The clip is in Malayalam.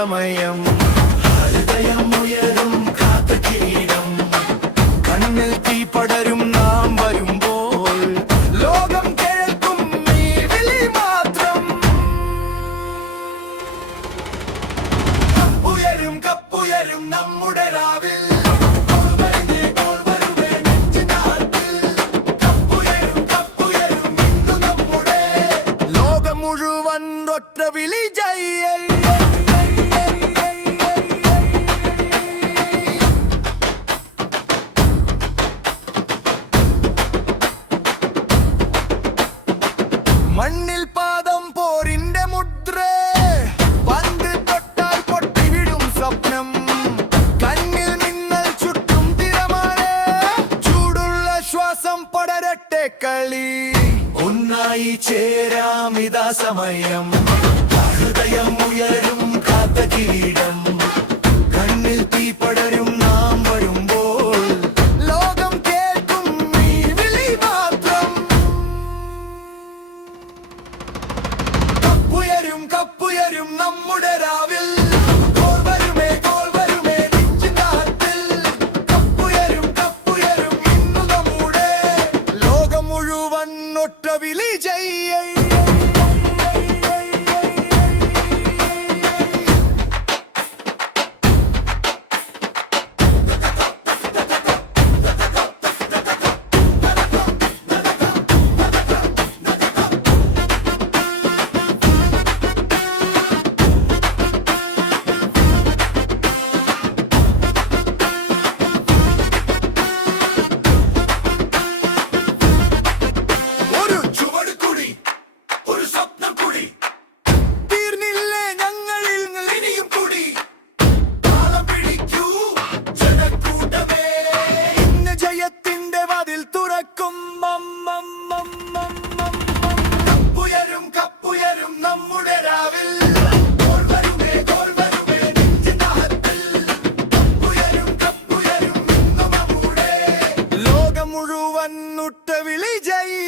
സമയം. ഹൃദയമുയരും കാത്ത കിരീടം, കണ്ണിൽ തീ പടരും നാം വരുമ്പോൾ ലോകം കേൾക്കും ഈ വിളി മാത്രം. കപ്പുയരും കപ്പുയരും നമ്മുടെ രാവിൽ, മുഴുവൻ ഒറ്റ വിളി ജയ. മണ്ണിൽ പാദം പോരിന്റെ മുദ്രേ, പന്ത് തൊട്ടാൽ പൊട്ടിവിടും സ്വപ്നം. കണ്ണിൽ മിന്നൽ ചുറ്റും തിരമാലേ, ചൂടുള്ള ശ്വാസം പടരട്ടെ കളി. ഒന്നായി ചേരാമിതാ സമയം. ഹൃദയമുയരും കാത്ത കിരീടം, കണ്ണിൽ തീ പടരും നാം വരുമ്പോൾ ലോകം കേൾക്കും ഈ വിളി മാത്രം. കപ്പുയരും കപ്പുയരും നമ്മുടെ രാവിൽ, ഒറ്റ വിളി ജയ. കപ്പുയരും കപ്പുയരും നമ്മുടെ രാവിൽ, ലോകം മുഴുവൻ ഒറ്റ വിളി ജയ.